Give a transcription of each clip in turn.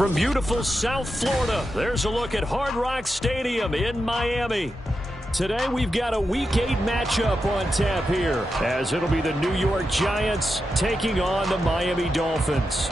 From beautiful South Florida, there's a look at Hard Rock Stadium in Miami. Today we've got a Week 8 matchup on tap here, as it'll be the New York Giants taking on the Miami Dolphins.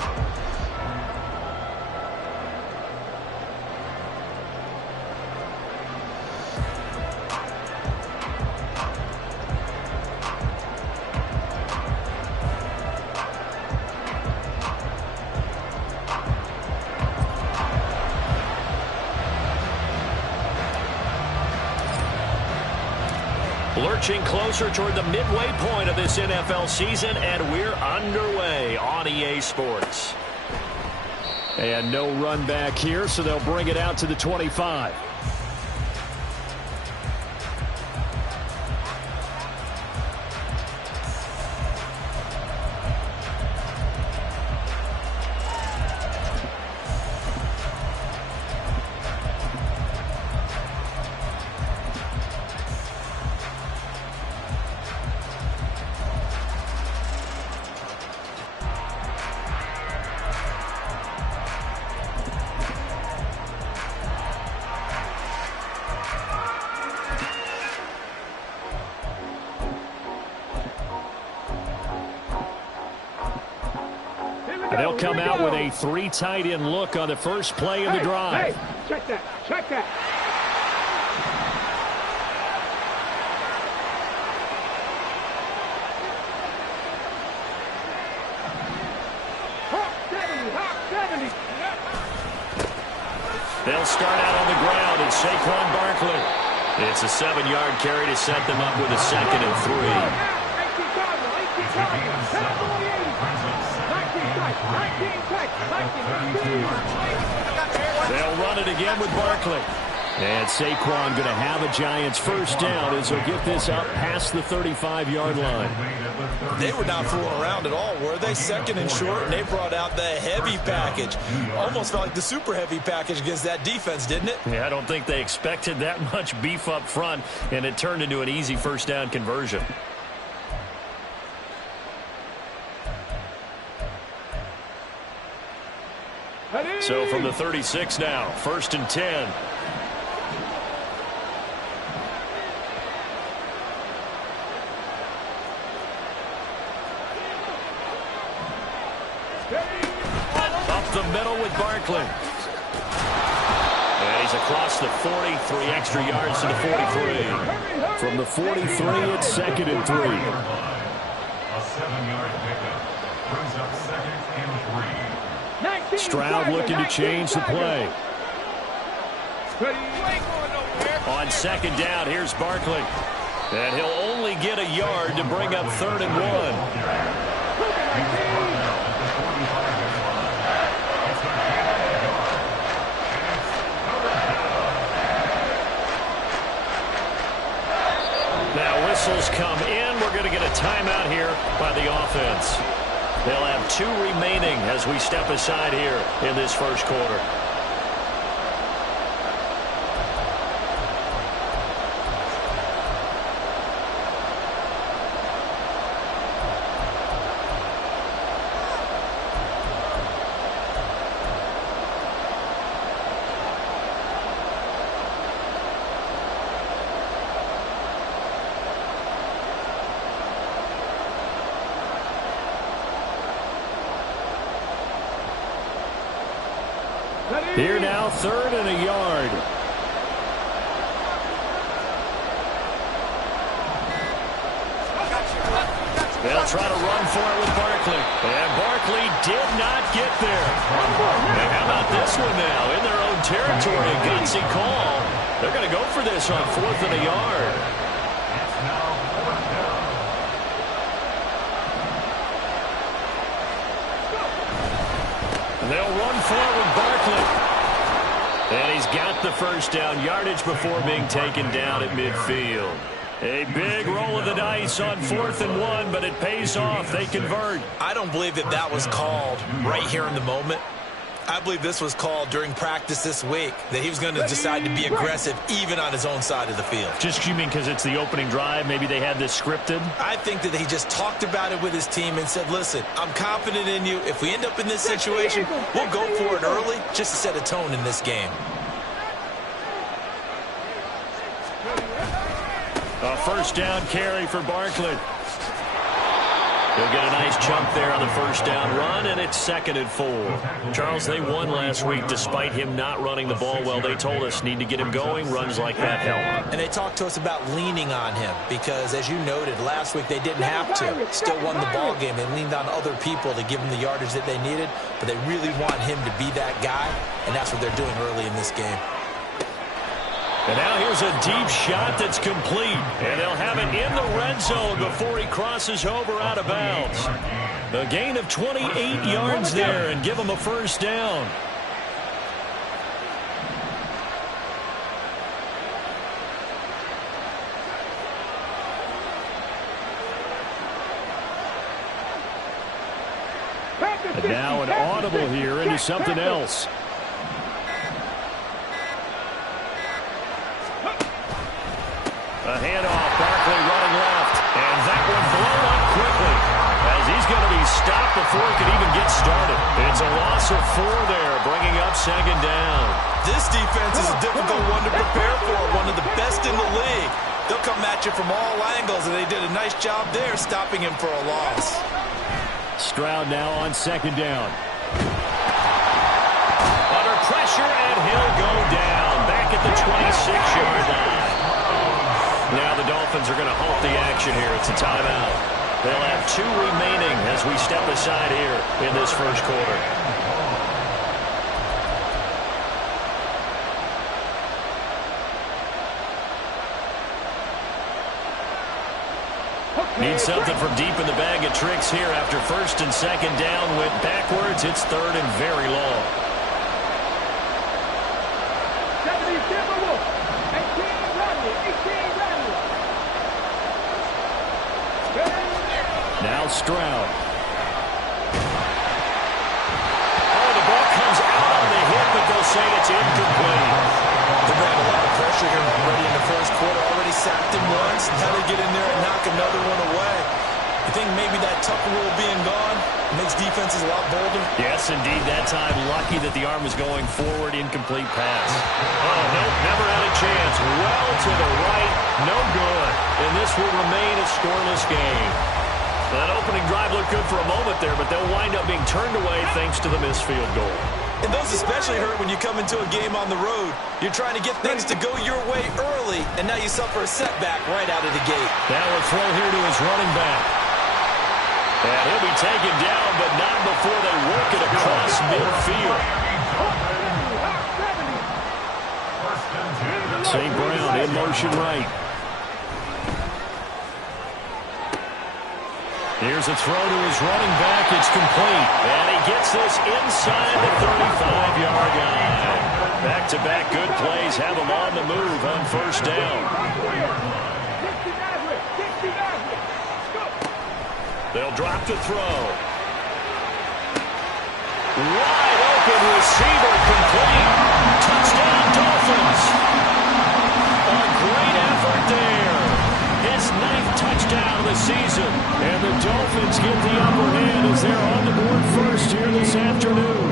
Lurching closer toward the midway point of this NFL season, and we're underway on EA Sports. And no run back here, so they'll bring it out to the 25. They'll come out with a 3 tight end look on the first play of the drive. Hey, check that. Check that. Hawk 70. They'll start out on the ground, and Saquon Barkley. It's a 7-yard carry to set them up with a 2nd and 3. They'll run it again with Barkley. And Saquon going to have a Giants first down as he'll get this up past the 35-yard line. They were not fooling around at all, were they? 2nd and short, and they brought out the heavy package. Almost felt like the super heavy package against that defense, didn't it? Yeah, I don't think they expected that much beef up front, and it turned into an easy first down conversion. So from the 36 now, 1st and 10. Up the middle with Barkley. And he's across the 40, 3 extra yards to the 43. From the 43, it's 2nd and 3. A 7-yard pickup brings up 2nd and 3. Stroud looking to change the play. On 2nd down, here's Barkley. And he'll only get a yard to bring up 3rd and 1. Now whistles come in. We're going to get a timeout here by the offense. They'll have 2 remaining as we step aside here in this first quarter. Here now, 3rd and a yard. They'll try to run for it with Barkley. And Barkley did not get there. And how about this one now? In their own territory, a gutsy call. They're going to go for this on 4th and a yard. They'll run for it with Barkley. And he's got the first down, yardage before being taken down at midfield. A big roll of the dice on 4th and 1, but it pays off. They convert. I don't believe that was called right here in the moment. I believe this was called during practice this week, that he was going to decide to be aggressive even on his own side of the field. Just you mean because it's the opening drive? Maybe they had this scripted? I think that he just talked about it with his team and said, listen, I'm confident in you. If we end up in this situation, we'll go for it early just to set a tone in this game. A first down carry for Barkley. He'll get a nice chunk there on the first down run, and it's 2nd and 4. Charles, they won last week despite him not running the ball well. They told us need to get him going. Runs like that help. And they talked to us about leaning on him because, as you noted, last week they didn't have to. Still won the ball game. They leaned on other people to give them the yardage that they needed, but they really want him to be that guy, and that's what they're doing early in this game. And now here's a deep shot that's complete. And they'll have it in the red zone before he crosses over out of bounds. A gain of 28 yards there and give him a first down. And now an audible here into something else. A handoff, Barkley running left, and that one blown up quickly as he's going to be stopped before he can even get started. It's a loss of 4 there, bringing up 2nd down. This defense is a difficult one to prepare for, one of the best in the league. They'll come at you from all angles, and they did a nice job there stopping him for a loss. Stroud now on 2nd down. Under pressure, and he'll go down back at the 26-yard line. Now the Dolphins are going to halt the action here. It's a timeout. They'll have 2 remaining as we step aside here in this first quarter. Need something from deep in the bag of tricks here after 1st and 2nd down. Went backwards. It's 3rd and very long. Now Stroud. Oh, the ball comes out on the hit, but they'll say it's incomplete. They're going to have a lot of pressure here already in the first quarter. Already sacked him once. Now they get in there and knock another one away. You think maybe that Tucker rule being gone makes defenses a lot bolder? Yes, indeed. That time, lucky that the arm was going forward. Incomplete pass. Oh, nope, never had a chance. Well to the right. No good. And this will remain a scoreless game. That opening drive looked good for a moment there, but they'll wind up being turned away thanks to the missed field goal. And those especially hurt when you come into a game on the road. You're trying to get things to go your way early, and now you suffer a setback right out of the gate. Now a throw here to his running back. And he'll be taken down, but not before they work it across midfield. St. Brown in motion right. Here's a throw to his running back. It's complete. And he gets this inside the 35-yard line. Back-to-back good plays have him on the move on 1st down. They'll drop the throw. Wide open receiver complete. Touchdown Dolphins. A great effort there. His 9th touchdown of the season. And the Dolphins get the upper hand as they're on the board first here this afternoon.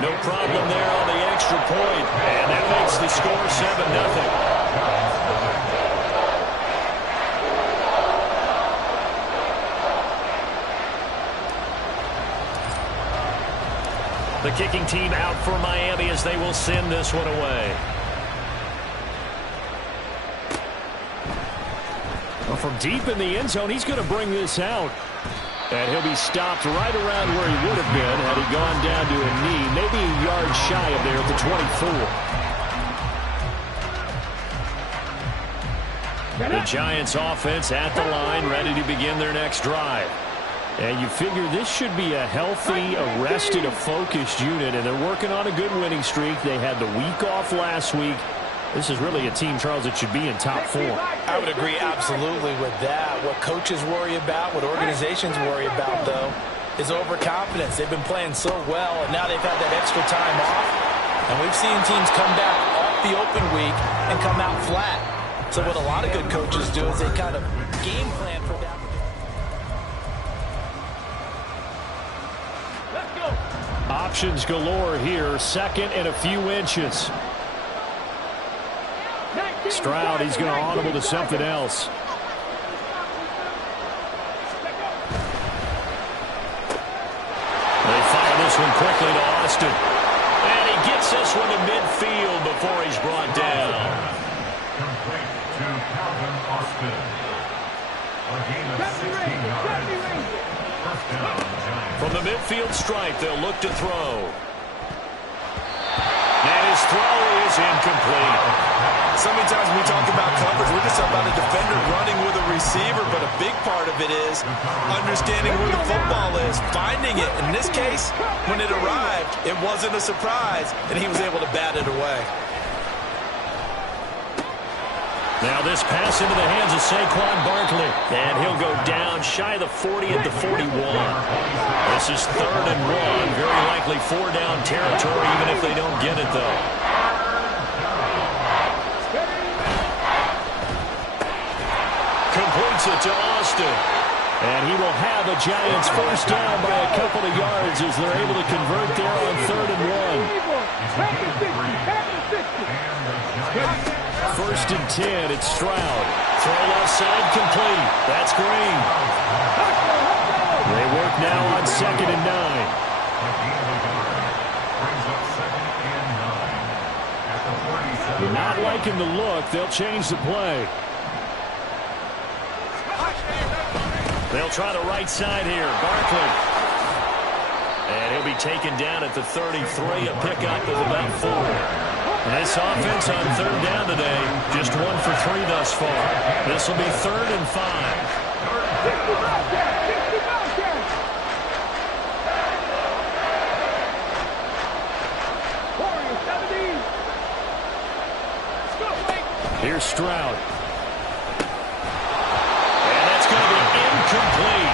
No problem there on the extra point. And that makes the score 7-0. The kicking team out for Miami as they will send this one away. Well, from deep in the end zone, he's going to bring this out. And he'll be stopped right around where he would have been had he gone down to a knee, maybe a yard shy of there at the 24. The Giants offense at the line, ready to begin their next drive. And you figure this should be a healthy, arrested, a focused unit, and they're working on a good winning streak. They had the week off last week. This is really a team, Charles, that should be in top form. I would agree absolutely with that. What coaches worry about, what organizations worry about, though, is overconfidence. They've been playing so well, and now they've had that extra time off. And we've seen teams come back off the open week and come out flat. So what a lot of good coaches do is they kind of game plan for that. Let's go. Options galore here. Second and a few inches. Stroud, he's going to audible to something else. They fire this one quickly to Austin. And he gets this one to midfield before he's brought down. Complete to Calvin Austin. A gain of 16 yards. First down, Giants. From the midfield stripe, they'll look to throw. And his throw is incomplete. So many times when we talk about coverage, we're just about a defender running with a receiver, but a big part of it is understanding where the football is, finding it. In this case, when it arrived, it wasn't a surprise, and he was able to bat it away. Now this pass into the hands of Saquon Barkley. And he'll go down shy of the 40 at the 41. This is 3rd and 1. Very likely 4-down territory, even if they don't get it, though. Completes it to Austin. And he will have a Giants first down by a couple of yards as they're able to convert there on 3rd and 1. First and 10, it's Stroud. Throw left side, complete. That's Green. They work now on 2nd and 9. Not liking the look. They'll change the play. They'll try the right side here. Barkley. And he'll be taken down at the 33, a pickup of about 4. This offense on 3rd down today, just 1 for 3 thus far. This will be 3rd and 5. Here's Stroud. And that's going to be incomplete.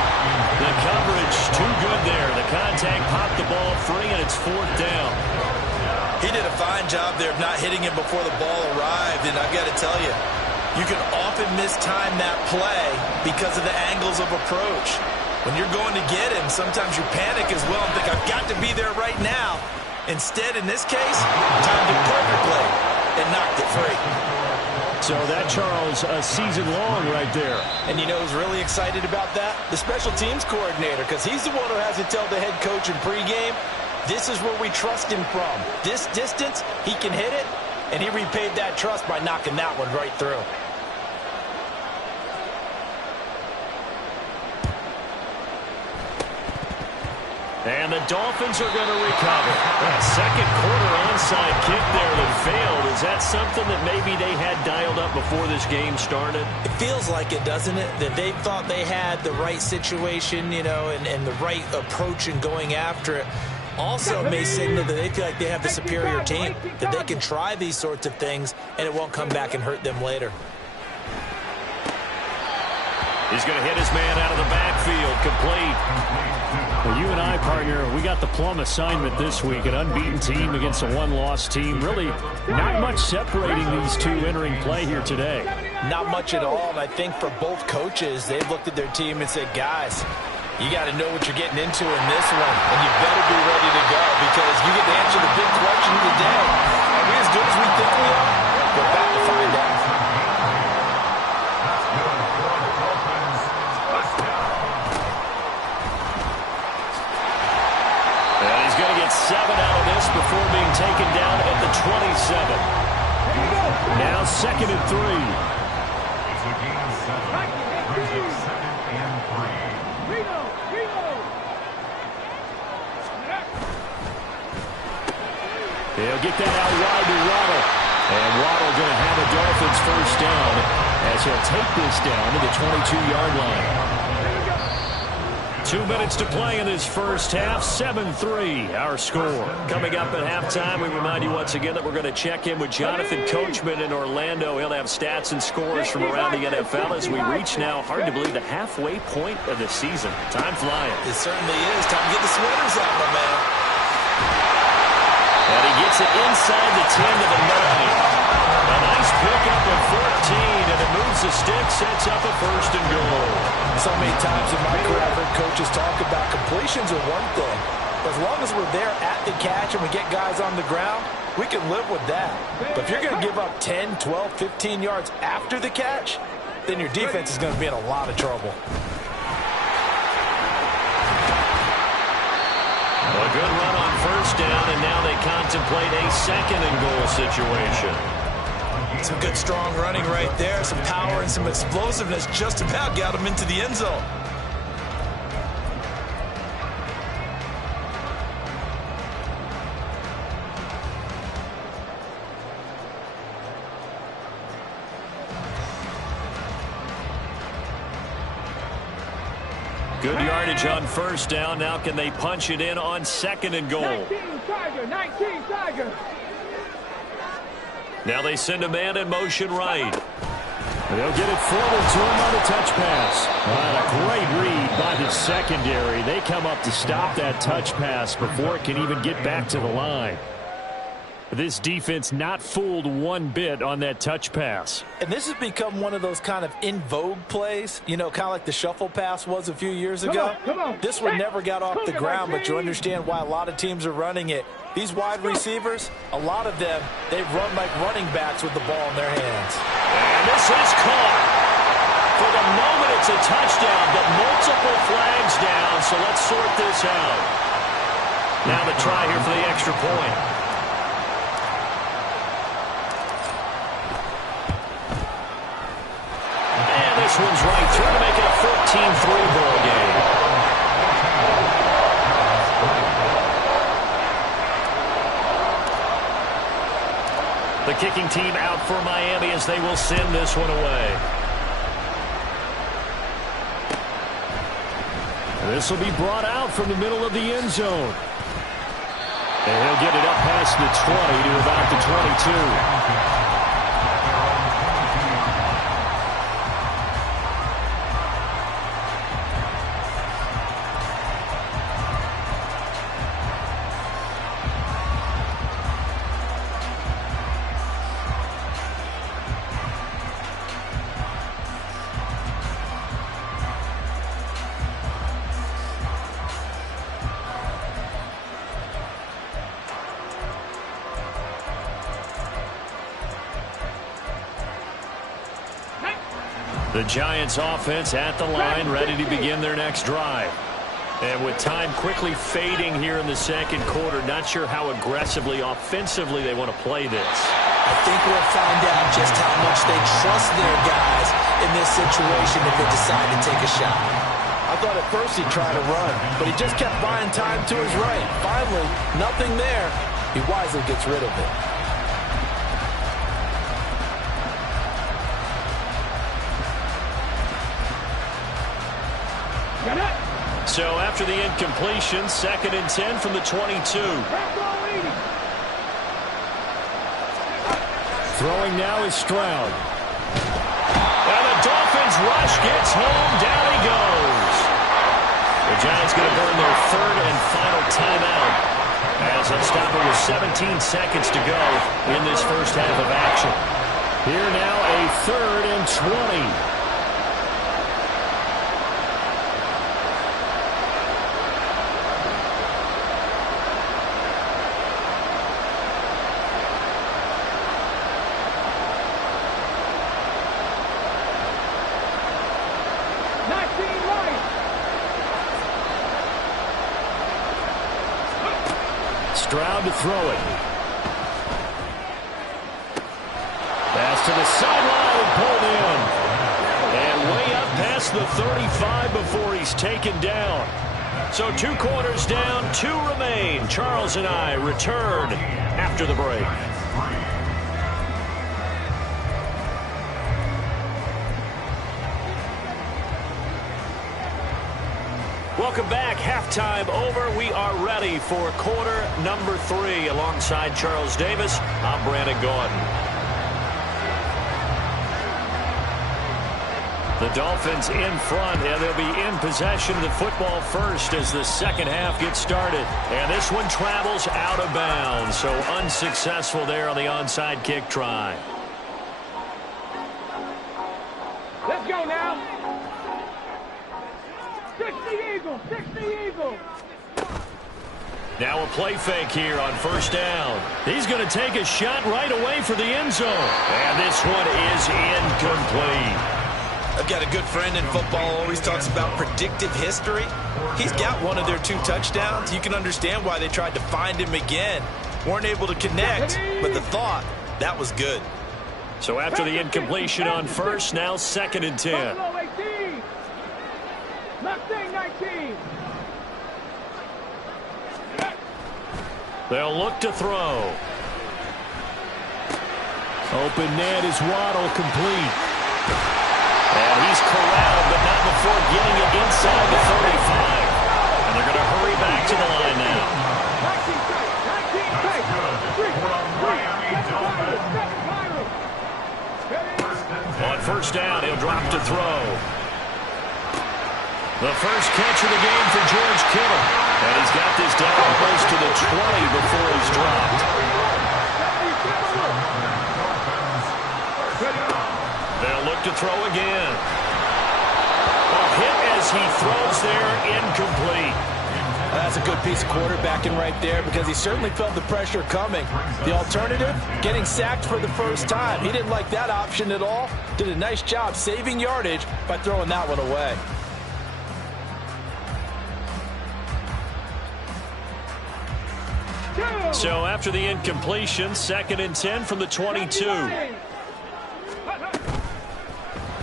The coverage too good there. The contact popped the ball free, and it's 4th down. He did a fine job there of not hitting him before the ball arrived, and I've got to tell you, you can often mistime that play because of the angles of approach. When you're going to get him, sometimes you panic as well and think, I've got to be there right now. Instead, in this case, timed it perfectly and knocked it free. So that, Charles, a season long right there. And you know who's really excited about that? The special teams coordinator, because he's the one who has to tell the head coach in pregame, this is where we trust him from. This distance, he can hit it, and he repaid that trust by knocking that one right through. And the Dolphins are going to recover. A second quarter onside kick there that failed. Is that something that maybe they had dialed up before this game started? It feels like it, doesn't it? That they thought they had the right situation, you know, and the right approach in going after it. Also may signal that they feel like they have the superior team, that they can try these sorts of things and it won't come back and hurt them later. He's going to hit his man out of the backfield, complete. Well, you and I, partner, we got the plum assignment this week, an unbeaten team against a one-loss team. Really not much separating these two entering play here today. Not much at all, and I think for both coaches, they've looked at their team and said, guys, you got to know what you're getting into in this one, and you better be ready to go because you get to answer the big question of the day. Are we as good as we think we are? We're about to find out. And he's going to get 7 out of this before being taken down at the 27. Now 2nd and 3. It's a gain of 7. Brings up 2nd and 3. He'll get that out wide to Waddle. And Waddle going to have a Dolphins first down as he'll take this down to the 22-yard line. 2 minutes to play in this first half. 7-3, our score. Coming up at halftime, we remind you once again that we're going to check in with Jonathan Coachman in Orlando. He'll have stats and scores from around the NFL as we reach now, hard to believe, the halfway point of the season. Time flying. It certainly is. Time to get the sweaters out, my man. And he gets it inside the 10 to the 9. A nice pickup of 14, and it moves the stick, sets up a first and goal. So many times in my career, I've heard coaches talk about completions are one thing. But as long as we're there at the catch and we get guys on the ground, we can live with that. But if you're going to give up 10, 12, 15 yards after the catch, then your defense is going to be in a lot of trouble. A good run on first down, and now they contemplate a second and goal situation. Some good strong running right there, some power and some explosiveness just about got him into the end zone. Good yardage on first down. Now can they punch it in on second and goal? 19 Tiger. Now they send a man in motion right. They'll get it forward to him on the touch pass. A great read by the secondary. They come up to stop that touch pass before it can even get back to the line. This defense not fooled one bit on that touch pass. And this has become one of those kind of in vogue plays, you know, kind of like the shuffle pass was a few years ago. Come on. This one never got off the ground, but you understand why a lot of teams are running it. These wide receivers, a lot of them, they run like running backs with the ball in their hands. And this is caught. For the moment, it's a touchdown, but multiple flags down, so let's sort this out. Now the try here for the extra point. And this one's right through to make it a 14-3 ball game. The kicking team out for Miami as they will send this one away. This will be brought out from the middle of the end zone. And he'll get it up past the 20 to about the 22. The Giants offense at the line, ready to begin their next drive. And with time quickly fading here in the second quarter, not sure how aggressively, offensively they want to play this. I think we'll find out just how much they trust their guys in this situation if they decide to take a shot. I thought at first he'd try to run, but he just kept buying time to his right. Finally, nothing there. He wisely gets rid of it. So after the incompletion, 2nd and 10 from the 22. Throwing now is Stroud. And the Dolphins rush gets home. Down he goes. The Giants going to burn their 3rd and final timeout as they'll stop it with 17 seconds to go in this first half of action. Here now a 3rd and 20. Stroud to throw it. Pass to the sideline and pulled in. And way up past the 35 before he's taken down. So 2 quarters down, 2 remain. Charles and I return after the break. Welcome back. Halftime over. We are ready for quarter number 3. Alongside Charles Davis, I'm Brandon Gaudin. The Dolphins in front, and they'll be in possession of the football first as the second half gets started. And this one travels out of bounds, so unsuccessful there on the onside kick try. Let's go now. 60 Eagles, 60 Eagles. Now a play fake here on first down. He's going to take a shot right away for the end zone. And this one is incomplete. I've got a good friend in football, always talks about predictive history. He's got one of their 2 touchdowns. You can understand why they tried to find him again. Weren't able to connect, but the thought, that was good. So after the incompletion on first, now 2nd and 10. Buffalo 18. Mustang 19. They'll look to throw. Open net is Waddle, complete. And he's corralled, but not before getting it inside the 35. And they're going to hurry back to the line now. 19 On first down, he'll drop to throw. The first catch of the game for George Kittle. And he's got this down close to the 20 before he's dropped. They'll look to throw again. A hit as he throws there, incomplete. That's a good piece of quarterbacking right there because he certainly felt the pressure coming. The alternative, getting sacked for the first time. He didn't like that option at all. Did a nice job saving yardage by throwing that one away. So after the incompletion, 2nd and 10 from the 22.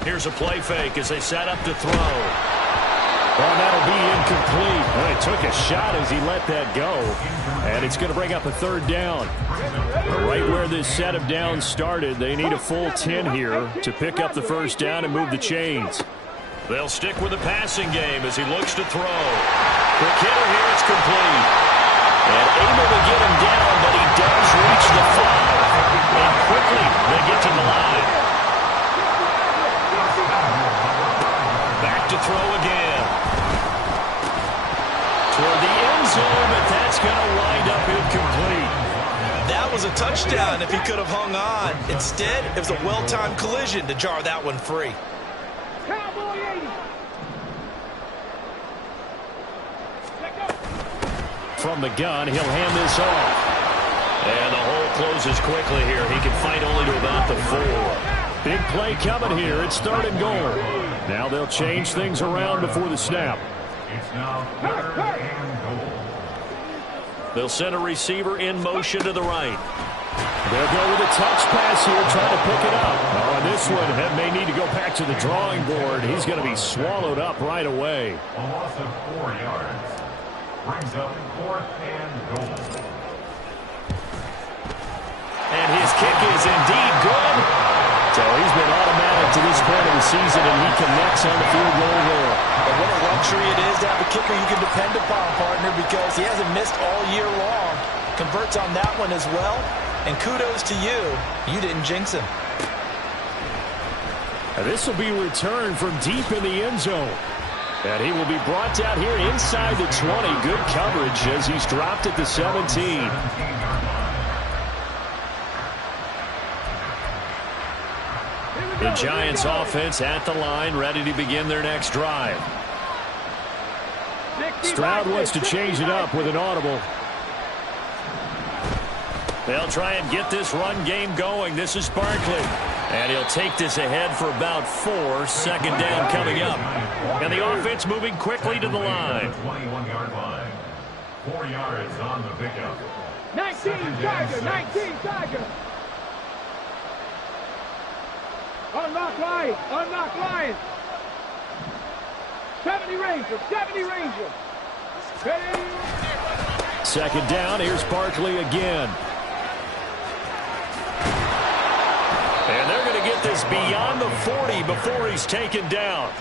Here's a play fake as they set up to throw. Well, that'll be incomplete. Well, he took a shot as he let that go. And it's going to bring up a 3rd down. Right where this set of downs started, they need a full 10 here to pick up the first down and move the chains. They'll stick with the passing game as he looks to throw. For Kittle here, it's complete. And able to get him down, but he does reach the 5. And quickly, they get to the line. Back to throw again. Toward the end zone, but that's going to wind up incomplete. That was a touchdown if he could have hung on. Instead, it was a well-timed collision to jar that one free. Cowboy 80. From the gun, he'll hand this off. And the hole closes quickly here. He can fight only to about the 4. Big play coming here. It's 3rd and goal. Now they'll change things around before the snap. It's now 3rd and goal. They'll send a receiver in motion to the right. They'll go with a touch pass here, trying to pick it up. Oh, and this one may need to go back to the drawing board. He's going to be swallowed up right away. A loss of 4 yards. Brings up 4th and goal. And his kick is indeed good. So he's been automatic to this point of the season, and he connects on the field goal there. But what a luxury it is to have a kicker you can depend upon, partner, because he hasn't missed all year long. Converts on that one as well. And kudos to you. You didn't jinx him. And this will be returned from deep in the end zone. And he will be brought down here inside the 20. Good coverage as he's dropped at the 17. The Giants offense at the line, ready to begin their next drive. Stroud wants to change it up with an audible. They'll try and get this run game going. This is Barkley. And he'll take this ahead for about 4. 2nd down coming up. And the offense moving quickly to the line. 21-yard line. 4 yards on the pickup. 19 Tiger, 19 Tiger. Unlock Lions, unlock Lions. 70 Rangers, 70 Rangers. Ready? 2nd down, here's Barkley again. And they're going to get this is beyond the 40 before he's taken down.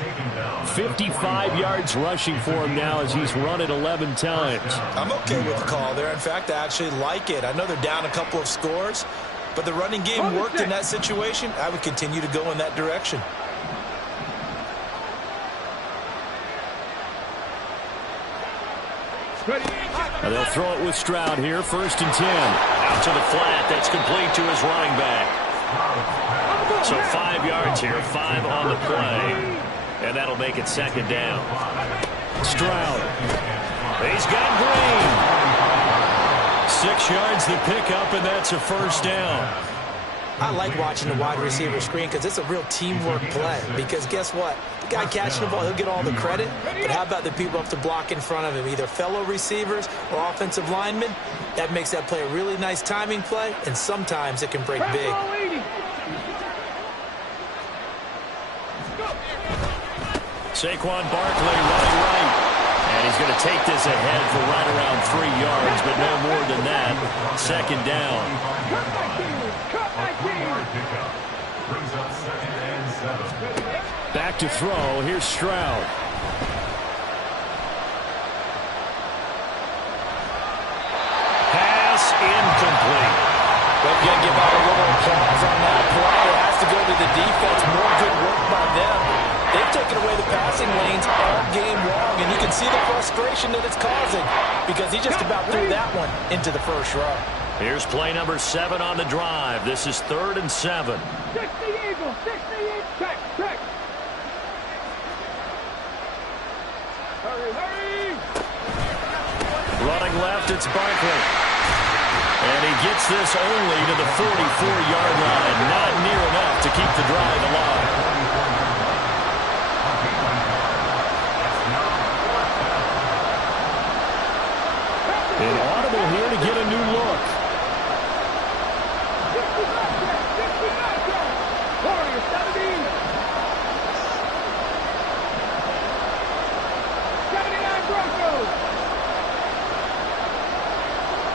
55 yards rushing for him now as he's run it 11 times. I'm okay with the call there. In fact, I actually like it. I know they're down a couple of scores, but the running game worked in that situation. I would continue to go in that direction. And they'll throw it with Stroud here, 1st and 10. Out to the flat. That's complete to his running back. So 5 yards here, 5 on the play. And that'll make it 2nd down. Stroud. He's got Green. 6 yards the pickup, and that's a 1st down. I like watching the wide receiver screen because it's a real teamwork play. Because guess what? The guy catching the ball, he'll get all the credit. But how about the people up to block in front of him, either fellow receivers or offensive linemen? That makes that play a really nice timing play, and sometimes it can break big. Saquon Barkley running right. And he's going to take this ahead for right around 3 yards, but no more than that. 2nd down. Back to throw. Here's Stroud. Pass incomplete. Don't get give out a little applause on that play. It has to go to the defense. More good work by them. They've taken away the passing lanes all game long, and you can see the frustration that it's causing because he just about threw that one into the 1st row. Here's play number 7 on the drive. This is 3rd and 7. 60 Eagles, 60 check. Hurry. Running left, it's Barkley. And he gets this only to the 44-yard line. Not near enough to keep the drive alive. An audible here to get a new look. 79 Broncos.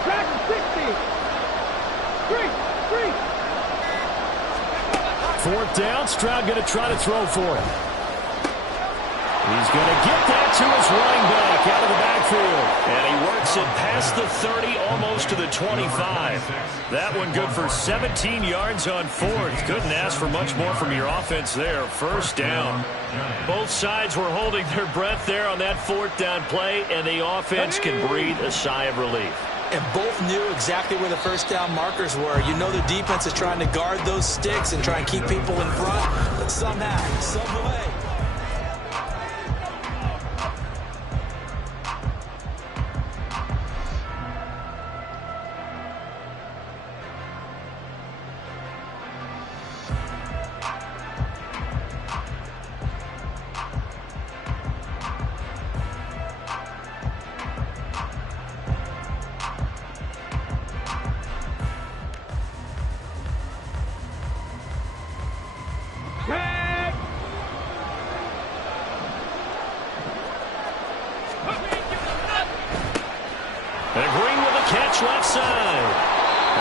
Track 60. 4th down. Stroud going to try to throw for it. He's going to get that to his running back out of the backfield. And he works it past the 30, almost to the 25. That one good for 17 yards on 4th. Couldn't ask for much more from your offense there. 1st down. Both sides were holding their breath there on that 4th down play, and the offense can breathe a sigh of relief. And both knew exactly where the 1st down markers were. You know the defense is trying to guard those sticks and try and keep people in front, but somehow, some way. Left side.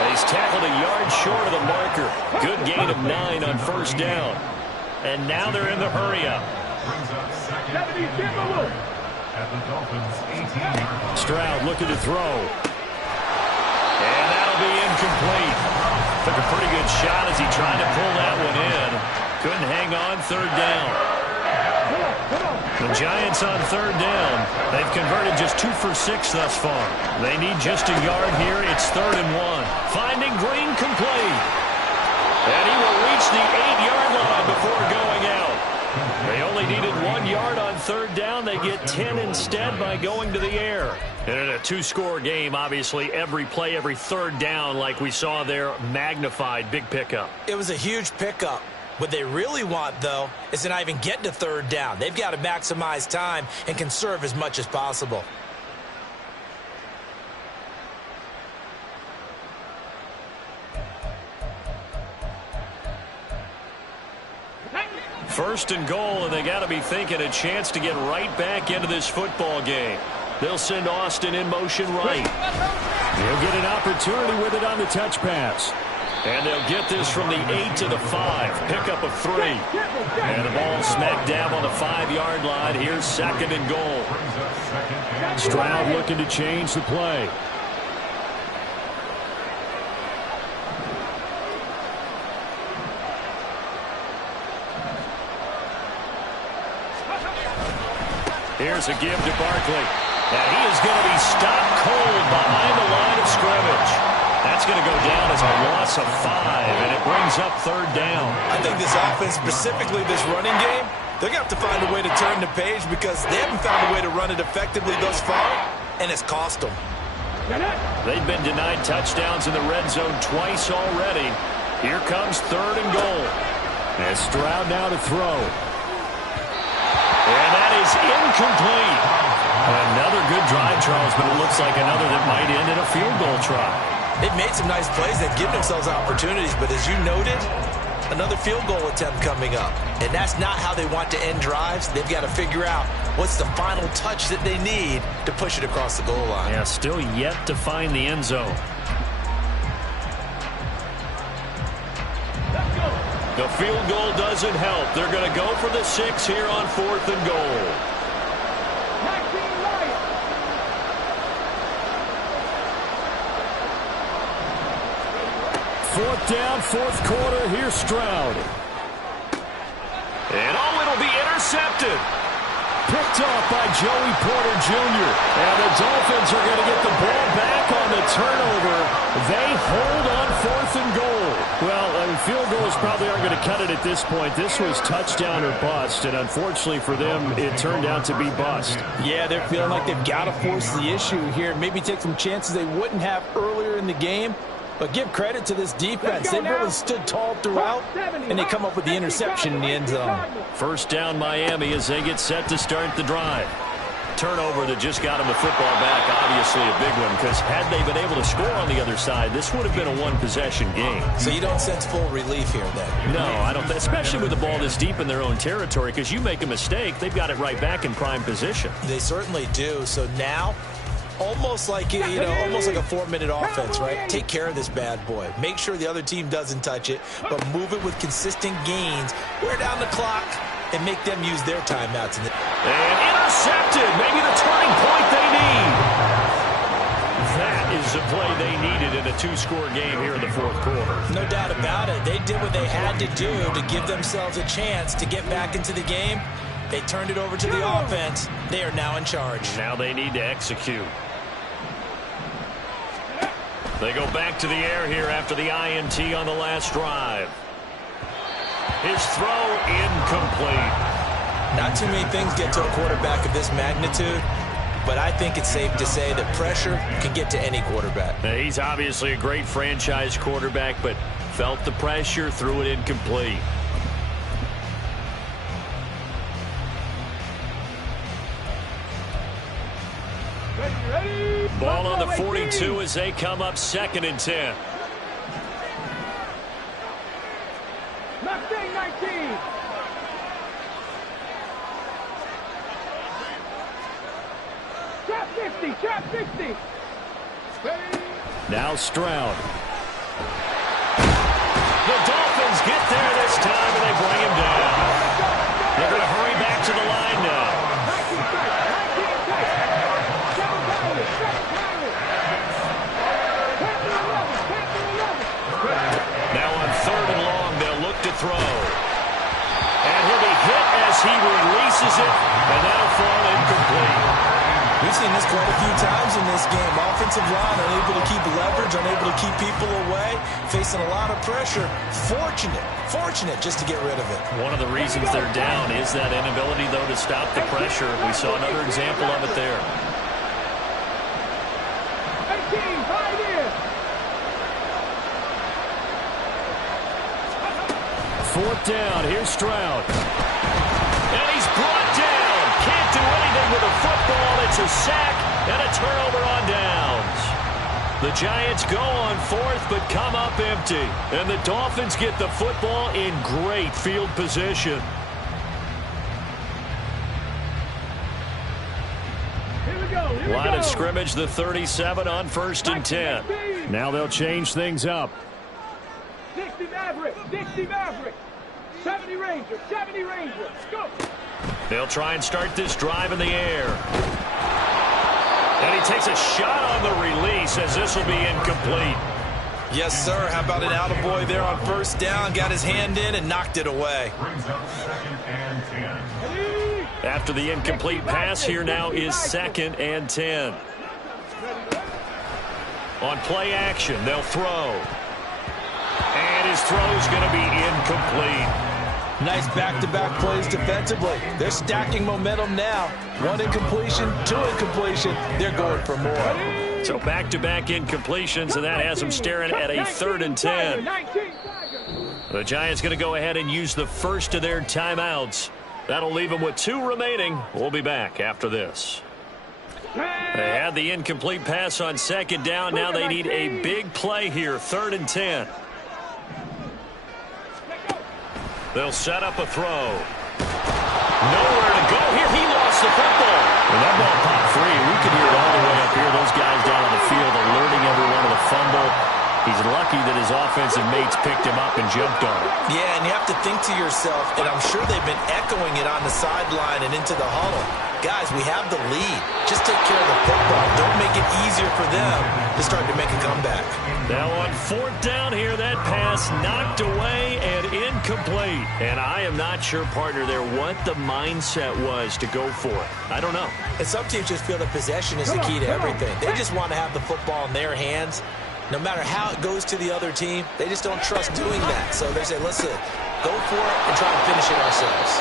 And he's tackled a yard short of the marker. Good gain of 9 on 1st down. And now they're in the hurry-up. Stroud looking to throw. And that'll be incomplete. Took a pretty good shot as he tried to pull that one in. Couldn't hang on. 3rd down. The Giants on 3rd down. They've converted just 2 for 6 thus far. They need just a yard here. It's 3rd and 1. Finding Green complete. And he will reach the 8-yard line before going out. They only needed 1 yard on 3rd down. They get 10 instead by going to the air. And in a 2-score game, obviously, every play, every 3rd down, like we saw there, magnified. Big pickup. It was a huge pickup. What they really want, though, is to not even get to 3rd down. They've got to maximize time and conserve as much as possible. First and goal, and they got to be thinking a chance to get right back into this football game. They'll send Austin in motion right. He'll get an opportunity with it on the touch pass. And they'll get this from the 8 to the 5. Pickup of 3. And the ball smack dab on the 5-yard line. Here's 2nd and goal. Stroud looking to change the play. Here's a give to Barkley. And he is going to be stopped cold behind the line of scrimmage. That's going to go down as a loss of 5, and it brings up 3rd down. I think this offense, specifically this running game, they're going to have to find a way to turn the page because they haven't found a way to run it effectively thus far, and it's cost them. They've been denied touchdowns in the red zone twice already. Here comes 3rd and goal. And Stroud now to throw. And that is incomplete. Another good drive, Charles, but it looks like another that might end in a field goal try. They've made some nice plays. They've given themselves opportunities, but as you noted, another field goal attempt coming up. And that's not how they want to end drives. They've got to figure out what's the final touch that they need to push it across the goal line. Yeah, still yet to find the end zone. The field goal doesn't help. They're going to go for the 6 here on 4th and goal. 4th down, 4th quarter. Here's Stroud. And it'll be intercepted. Picked off by Joey Porter Jr. And the Dolphins are going to get the ball back on the turnover. They hold on 4th and goal. Well, field goals probably aren't going to cut it at this point. This was touchdown or bust, and unfortunately for them, it turned out to be bust. Yeah, they're feeling like they've got to force the issue here. Maybe take some chances they wouldn't have earlier in the game. But give credit to this defense. They've really stood tall throughout, and they come up with the interception in the end zone. 1st down Miami as they get set to start the drive. Turnover that just got them the football back, obviously a big one, because had they been able to score on the other side, this would have been a one-possession game. So you don't sense full relief here then? No, I don't, especially with the ball this deep in their own territory, because you make a mistake, they've got it right back in prime position. They certainly do. So now, almost like a 4-minute offense, right? Take care of this bad boy. Make sure the other team doesn't touch it, but move it with consistent gains. Wear down the clock and make them use their timeouts. And intercepted. Maybe the turning point they need. That is the play they needed in a 2-score game here in the 4th quarter. No doubt about it. They did what they had to do to give themselves a chance to get back into the game. They turned it over to the offense. They are now in charge. Now they need to execute. They go back to the air here after the INT on the last drive. His throw incomplete. Not too many things get to a quarterback of this magnitude, but I think it's safe to say that pressure can get to any quarterback. Now, he's obviously a great franchise quarterback, but felt the pressure, threw it incomplete. Ball on the 42 as they come up 2nd and 10. Mustang 19. Trap 50, trap 50. Now Stroud. The Dolphins get there this time, and they bring him down. They're going to hurry back to the line now. Now on 3rd and long, they'll look to throw. And he'll be hit as he releases it, and that'll fall incomplete. We've seen this quite a few times in this game. Offensive line unable to keep leverage, unable to keep people away, facing a lot of pressure. Fortunate just to get rid of it. One of the reasons they're down is that inability, though, to stop the pressure. We saw another example of it there. 18, 5 in. 4th down. Here's Stroud. And he's brought down. Can't do anything with a football. It's a sack and a turnover on downs. The Giants go on 4th but come up empty. And the Dolphins get the football in great field position. Here we go. Line of scrimmage, the 37 on 1st and 10. Now they'll change things up. 60 Maverick, 60 Maverick. 70 Rangers, 70 Rangers. Go. They'll try and start this drive in the air. And he takes a shot on the release as this will be incomplete. Yes, sir. How about an attaboy there on first down? Got his hand in and knocked it away. Brings up 2nd and 10. After the incomplete pass, here now is 2nd and 10. On play action, they'll throw. And his throw's going to be incomplete. Nice back-to-back plays defensively. They're stacking momentum now. 1 incompletion, 2 incompletion. They're going for more. So back-to-back incompletions, and that has them staring at a 3rd and 10. The Giants going to go ahead and use the first of their timeouts. That'll leave them with 2 remaining. We'll be back after this. They had the incomplete pass on 2nd down. Now they need a big play here, 3rd and 10. They'll set up a throw. Nowhere to go here. He lost the football. When that ball popped free, we could hear it all the way up here. Those guys down on the field alerting everyone of the fumble. He's lucky that his offensive mates picked him up and jumped on it. Yeah, and you have to think to yourself, and I'm sure they've been echoing it on the sideline and into the huddle. Guys, we have the lead. Just take care of the football. Don't make it easier for them to start to make a comeback. Now on 4th down here, that pass knocked away and incomplete. And I am not sure, partner, there what the mindset was to go for it. I don't know. And some teams just feel that possession is the key to everything. They just want to have the football in their hands. No matter how it goes to the other team, they just don't trust doing that. So they say, listen, go for it and try to finish it ourselves.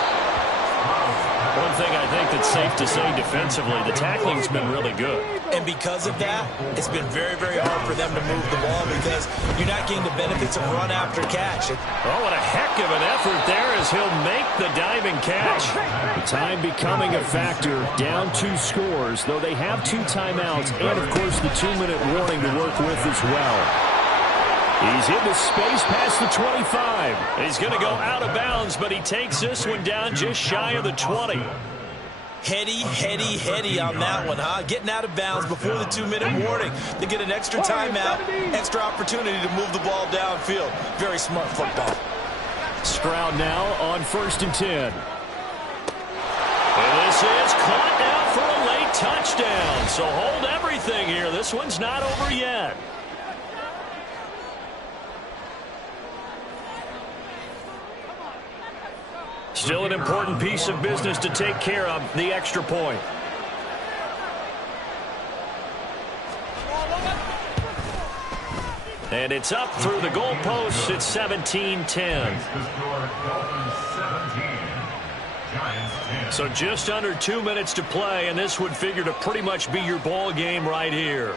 One thing I think that's safe to say defensively, the tackling's been really good. And because of that, it's been very, very hard for them to move the ball because you're not getting the benefits of run after catch. Oh, what a heck of an effort there as he'll make the diving catch. The time becoming a factor, down 2 scores, though they have 2 timeouts and, of course, the 2-minute warning to work with as well. He's into space past the 25. He's going to go out of bounds, but he takes this one down just shy of the 20. Heady on that one, huh? Getting out of bounds before the 2-minute warning. They get an extra timeout, extra opportunity to move the ball downfield. Very smart football. Stroud now on 1st and 10. And this is caught now for a late touchdown. So hold everything here. This one's not over yet. Still an important piece of business to take care of, the extra point. And it's up through the goalposts. It's 17-10. So just under 2 minutes to play, and this would figure to pretty much be your ball game right here.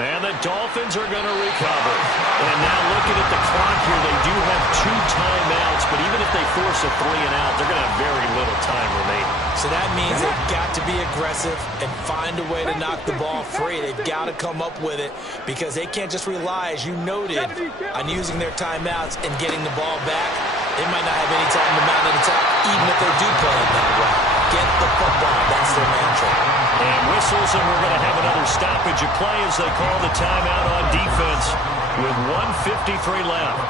And the Dolphins are going to recover. And now looking at the clock here, they do have 2 timeouts, but even if they force a 3 and out, they're going to have very little time remaining. So that means they've got to be aggressive and find a way to knock the ball free. They've got to come up with it because they can't just rely, as you noted, on using their timeouts and getting the ball back. They might not have any time to mount an attack, even if they do play it that way. Get the football. That's their mantra. And whistles, and we're going to have another stoppage of play as they call the timeout on defense with 1:53 left.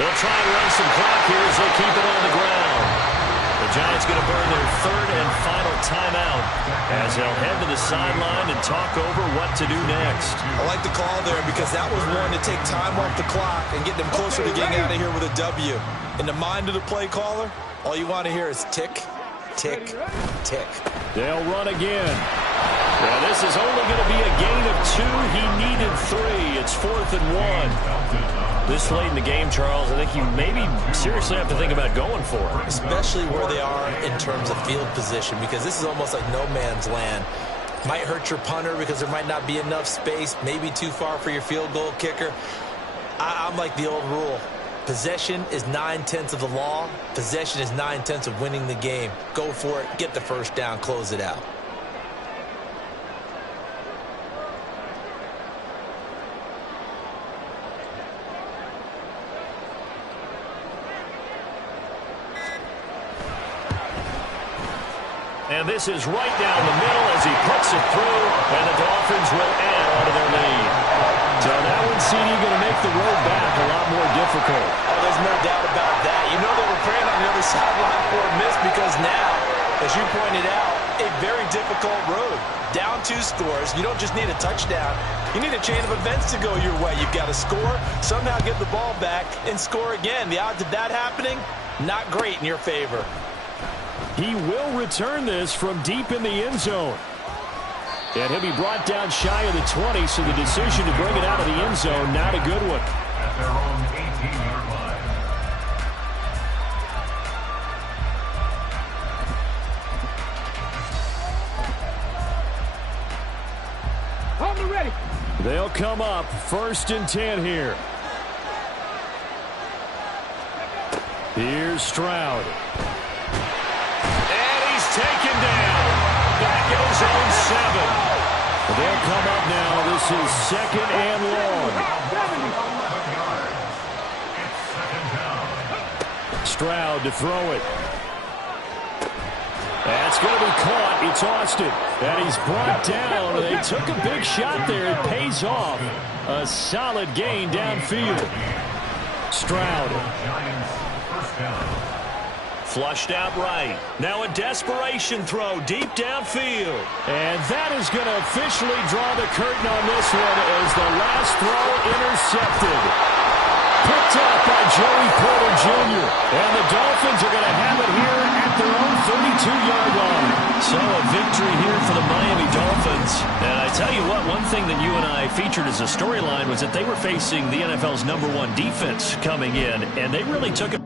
They'll try and run some clock here as they keep it on the ground. The Giants going to burn their 3rd and final timeout as they'll head to the sideline and talk over what to do next. I like the call there because that was one to take time off the clock and get them closer to getting out of here with a W. In the mind of the play caller, all you want to hear is tick, tick, tick. They'll run again. Well, this is only going to be a gain of 2. He needed 3. It's 4th and 1. This late in the game, Charles, I think you maybe seriously have to think about going for it. Especially where they are in terms of field position, because this is almost like no man's land. Might hurt your punter because there might not be enough space, maybe too far for your field goal kicker. I'm like the old rule. Possession is 9/10 of the law. Possession is 9/10 of winning the game. Go for it. Get the first down. Close it out. And this is right down the middle as he puts it through, and the Dolphins will add on to their lead. So that one, CD, going to make the road back a lot more difficult. Oh, there's no doubt about that. You know they were praying on the other sideline for a miss because now, as you pointed out, a very difficult road. Down 2 scores. You don't just need a touchdown. You need a chain of events to go your way. You've got to score, somehow get the ball back, and score again. The odds of that happening, not great in your favor. He will return this from deep in the end zone. And he'll be brought down shy of the 20, so the decision to bring it out of the end zone, not a good one. At their own 18-yard line. Hold ready. They'll come up 1st and 10 here. Here's Stroud. And he's taken down. Back in his own 7. They'll come up now. This is 2nd and long. Stroud to throw it. That's going to be caught. It's Austin. And he's brought down. They took a big shot there. It pays off. A solid gain downfield. Stroud. Flushed out right. Now a desperation throw deep downfield. And that is going to officially draw the curtain on this one as the last throw intercepted. Picked up by Joey Porter Jr. And the Dolphins are going to have it here at their own 32-yard line. So a victory here for the Miami Dolphins. And I tell you what, one thing that you and I featured as a storyline was that they were facing the NFL's #1 defense coming in, and they really took it.